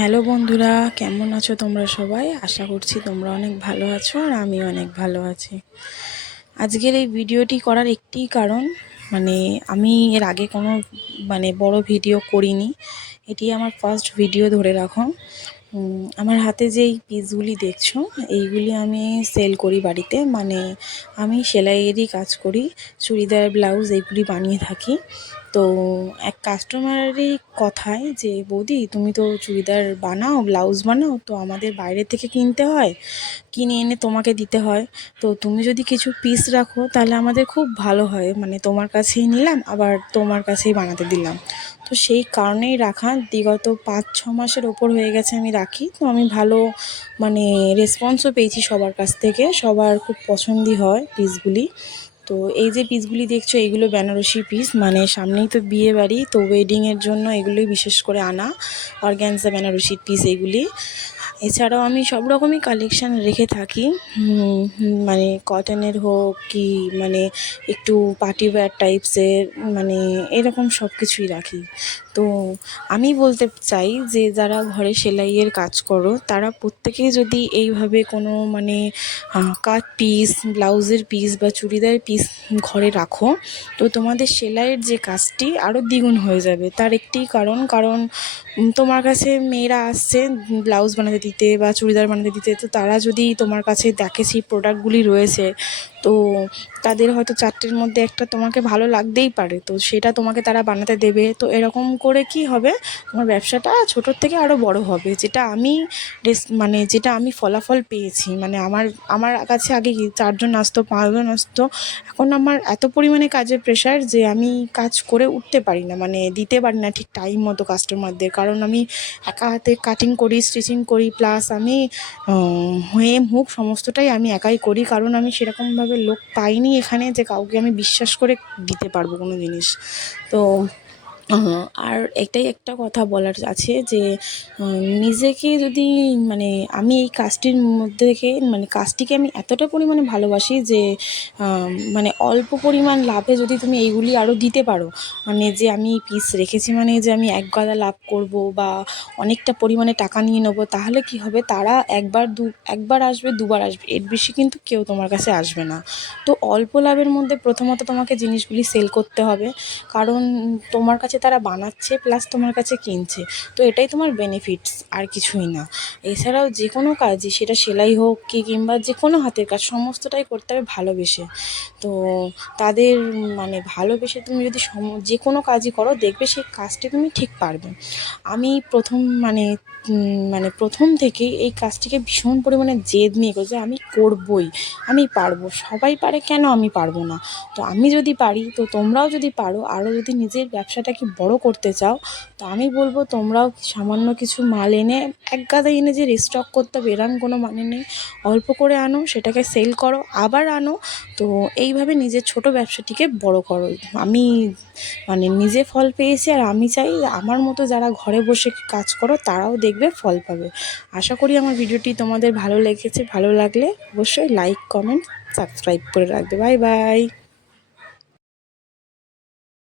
Hello বন্ধুরা, কেমন আছো তোমরা সবাই? আশা করছি তোমরা অনেক ভালো আছো আর আমি অনেক ভালো আছি। আজকের এই ভিডিওটি করার একটি কারণ, আমি এর আগে কোনো বড় ভিডিও করিনি। এটি আমার ফার্স্ট ভিডিও ধরে রাখো। আমার হাতে যেই পিসগুলি দেখছো, এইগুলি আমি সেল করি বাড়িতে। আমি সেলাইয়েরই কাজ করি, চুড়িদার, ব্লাউজ এইগুলি বানিয়ে থাকি। তো এক কাস্টমারেরই কথায় যে, বৌদি তুমি তো চুড়িদার বানাও, ব্লাউজ বানাও, তো আমাদের বাইরে থেকে কিনতে হয়, কিনে এনে তোমাকে দিতে হয়। তো তুমি যদি কিছু পিস রাখো তাহলে আমাদের খুব ভালো হয়, তোমার কাছেই নিলাম আবার তোমার কাছেই বানাতে দিলাম। তো সেই কারণেই রাখা। বিগত 5-6 মাসের ওপর হয়ে গেছে আমি রাখি। তো আমি ভালো রেসপন্সও পেয়েছি সবার কাছ থেকে, সবার খুব পছন্দই হয় পিসগুলি। তো এই যে পিসগুলি দেখছো, এইগুলো বেনারসি পিস। সামনেই তো বিয়ে বাড়ি, তো ওয়েডিংয়ের জন্য এগুলোই বিশেষ করে আনা, অর্গ্যানজা বেনারসির পিস এইগুলি। এছাড়াও আমি সব রকমই কালেকশান রেখে থাকি, কটনের হোক কি একটু পার্টি ওয়্যার টাইপসের, এরকম সব কিছুই রাখি। তো আমি বলতে চাই যে, যারা ঘরে সেলাইয়ের কাজ করো তারা প্রত্যেকেই যদি এইভাবে কোনো কাট পিস, ব্লাউজের পিস বা চুড়িদার পিস ঘরে রাখো, তো তোমাদের সেলাইয়ের যে কাজটি আরও দ্বিগুণ হয়ে যাবে। তার একটি কারণ তোমার কাছে মেয়েরা আসছে ব্লাউজ বানাতে দিতে বা চুড়িদার বানাতে দিতে, তো তারা যদি তোমার কাছে দেখে সেই প্রোডাক্টগুলি রয়েছে, তো তাদের হয়তো 4টের মধ্যে একটা তোমাকে ভালো লাগতেই পারে, তো সেটা তোমাকে তারা বানাতে দেবে। তো এরকম করে কি হবে, তোমার ব্যবসাটা ছোটোর থেকে আরও বড় হবে। যেটা আমি ফলাফল পেয়েছি, আমার কাছে আগে 4জন আসতো, 5জন আসতো। এখন আমার এত পরিমাণে কাজের প্রেশার যে আমি কাজ করে উঠতে পারি না, দিতে পারি না ঠিক টাইম মতো কাস্টমারদের। কারণ আমি একা হাতে কাটিং করি, স্টিচিং করি, প্লাস আমি হেম হুক সমস্তটাই আমি একাই করি। কারণ আমি সেরকমভাবে লোক পাইনি এখানে যে কাউকে আমি বিশ্বাস করে দিতে পারবো কোনো জিনিস। তো আর এটাই একটা কথা বলার আছে যে, নিজেকে যদি আমি এই কাজটির মধ্যে থেকে কাজটিকে আমি এতটা পরিমাণে ভালোবাসি যে অল্প পরিমাণ লাভে যদি তুমি এইগুলি আরও দিতে পারো, যে আমি পিস রেখেছি যে আমি এক গাদা লাভ করব বা অনেকটা পরিমাণে টাকা নিয়ে নেবো, তাহলে কি হবে, তারা একবার আসবে, দুবার আসবে, এর বেশি কিন্তু কেউ তোমার কাছে আসবে না। তো অল্প লাভের মধ্যে প্রথমত তোমাকে জিনিসগুলি সেল করতে হবে, কারণ তোমার কাছে তারা বানাচ্ছে প্লাস তোমার কাছে কিনছে। তো এটাই তোমার বেনিফিটস, আর কিছুই না। এছাড়াও যে কোনো কাজই, সেটা সেলাই হোক কি কিংবা যে কোনো হাতের কাজ, সমস্তটাই করতে হবে ভালোবেসে। তো তাদের ভালোবেসে তুমি যদি যে কোনো কাজই করো, দেখবে সেই কাজটি তুমি ঠিক পারবে। আমি প্রথম থেকেই এই কাজটিকে ভীষণ পরিমাণে জেদ নিয়ে করছি, আমি করবই, আমি পারবো। সবাই পারে, কেন আমি পারবো না? তো আমি যদি পারি, তো তোমরাও যদি পারো, আরও যদি নিজের ব্যবসাটাকে বড় করতে চাও, তো আমি বলবো তোমরাও সামান্য কিছু মাল এনে, এক গাদা এনে যে রিস্টক করতে হবে এরকম কোনো মানে নেই। অল্প করে আনো, সেটাকে সেল করো, আবার আনো। তো এইভাবে নিজের ছোট ব্যবসাটিকে বড় করো। আমি নিজে ফল পেয়েছি, আর আমি চাই আমার মতো যারা ঘরে বসে কাজ করো তারাও দেখবে ফল পাবে। আশা করি আমার ভিডিওটি তোমাদের ভালো লেগেছে। ভালো লাগলে অবশ্যই লাইক, কমেন্ট, সাবস্ক্রাইব করে রাখবে। Bye bye.